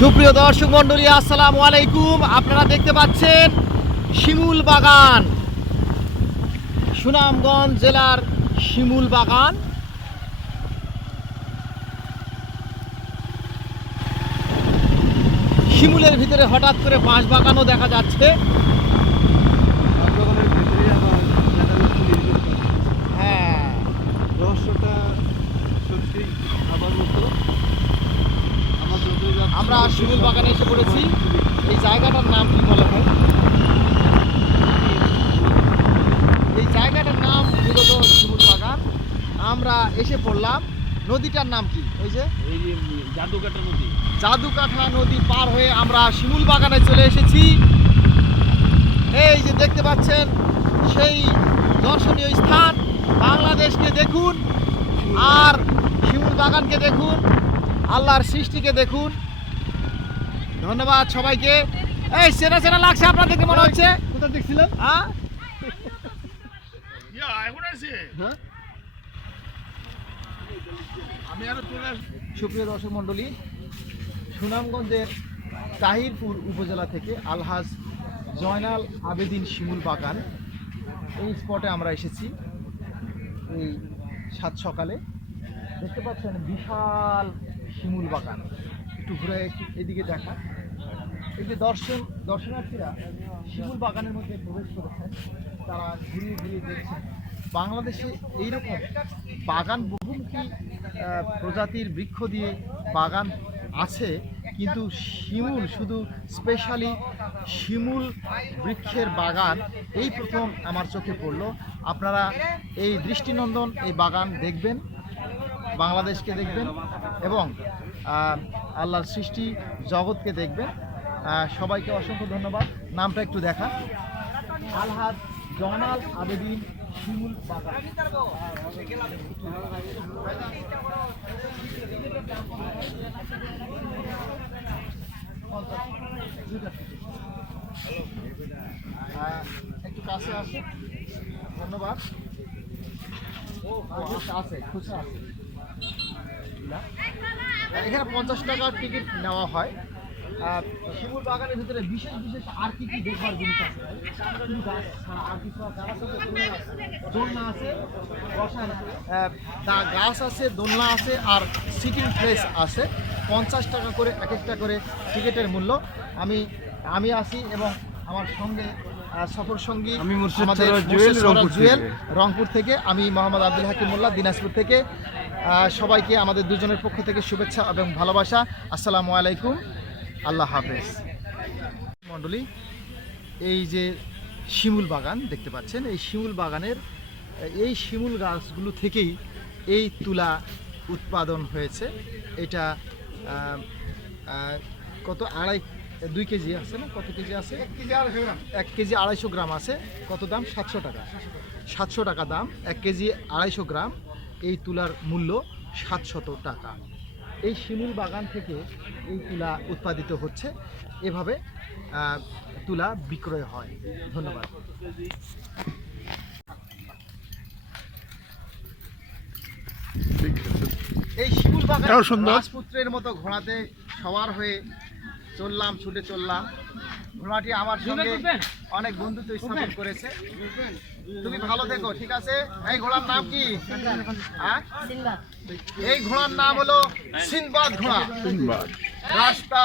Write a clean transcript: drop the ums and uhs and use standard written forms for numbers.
সুপ্রিয় দর্শক মন্ডলী, আসসালামু আলাইকুম। আপনারা দেখতে পাচ্ছেন শিমুল বাগান, সুনামগঞ্জ জেলার শিমুল বাগান। শিমুলের ভিতরে হঠাৎ করে বাঁশ বাগানও দেখা যাচ্ছে। হ্যাঁ, রহস্যটা সত্যি ভাবার মতো। আমরা শিমুল বাগানে এসে পড়েছি। এই জায়গাটার নাম কি বলা হয়? এই জায়গাটার নাম মূলত শিমুল বাগান। আমরা এসে পড়লাম। নদীটার নাম কি? ওই যে জাদুকাটা নদী। জাদুকাঠা নদী পার হয়ে আমরা শিমুল বাগানে চলে এসেছি। এই যে দেখতে পাচ্ছেন সেই দর্শনীয় স্থান। বাংলাদেশকে দেখুন আর শিমুল বাগানকে দেখুন, আল্লাহর সৃষ্টিকে দেখুন। ধন্যবাদ সবাইকে। এই চেনা চেনা লাগছে আপনাদেরকে মনে হচ্ছে? কোথা দেখছিলাম? হ্যাঁ, আমি আরো চলে সুপ্রিয় দর্শক মণ্ডলী, সুনামগঞ্জের তাহিরপুর উপজেলা থেকে আলহাজ জয়নাল আবেদিন শিমুল বাগান, এই স্পটে আমরা এসেছি। এই সাত সকালে দেখতে পাচ্ছেন বিশাল শিমুল বাগান। একটু ঘুরে একটু এদিকে দেখা। এই যে দর্শনার্থীরা শিমুল বাগানের মধ্যে প্রবেশ করেছেন, তারা ঘুরিয়ে ঘুরিয়ে দেখছেন বাংলাদেশে এইরকম বাগান, বহুমুখী প্রজাতির বৃক্ষ দিয়ে বাগান আছে, কিন্তু শিমুল, শুধু স্পেশালি শিমুল বৃক্ষের বাগান এই প্রথম আমার চোখে পড়লো। আপনারা এই দৃষ্টিনন্দন এই বাগান দেখবেন, বাংলাদেশকে দেখবেন এবং আল্লাহর সৃষ্টি জগৎকে দেখবেন। সবাইকে অসংখ্য ধন্যবাদ। নামটা একটু দেখা, আলহাজ জয়নাল আবেদিন শিমুল বাগান। একটু কাছে আসে, ধন্যবাদ। আছে, খুশি আছে। এখানে 50 টাকার টিকিট নেওয়া হয়। শিমুল বাগানের ভিতরে বিশেষ বিশেষ আর কি কি দেখবার জিনিস আছে? শুধু গাছ ছাড়া আর কিছু আছে? দোলনা আছে, বসার গাছ আছে, দোলনা আছে, আর সিটিং প্লেস আছে। 50 টাকা করে এক একটা করে টিকিটের মূল্য। আমি আছি এবং আমার সঙ্গে সফর সঙ্গী আমাদের জুয়েল, রংপুর থেকে। আমি মোহাম্মদ আব্দুল হাকিম মোল্লা, দিনাজপুর থেকে। সবাইকে আমাদের দুজনের পক্ষ থেকে শুভেচ্ছা এবং ভালোবাসা। আসসালামু আলাইকুম, আল্লাহ হাফেজ। মণ্ডলী, এই যে শিমুল বাগান দেখতে পাচ্ছেন, এই শিমুল বাগানের এই শিমুল গাছগুলো থেকেই এই তুলা উৎপাদন হয়েছে। এটা কত 2 কেজি আছে না? কত কেজি আছে? 1 কেজি 250 গ্রাম আছে। কত দাম? 700 টাকা। 700 টাকা দাম। 1 কেজি 250 গ্রাম। এই তুলার মূল্য 700 টাকা। এই শিমুল বাগান থেকে এই তুলা উৎপাদিত হচ্ছে, এভাবে তুলা বিক্রয় হয়। ধন্যবাদ। এই শিমুল বাগান রাজপুত্রের মতো ঘোড়াতে সওয়ার হয়ে ছুটে চললাম। ঘোড়াটি আমার সঙ্গে অনেক বন্ধুত্ব স্থাপন করেছে। তুমি ভালো থেকো, ঠিক আছে? এই ঘোড়ার নাম কি? এই ঘোড়ার নাম হলো সিনবাদ ঘোড়া। রাস্তা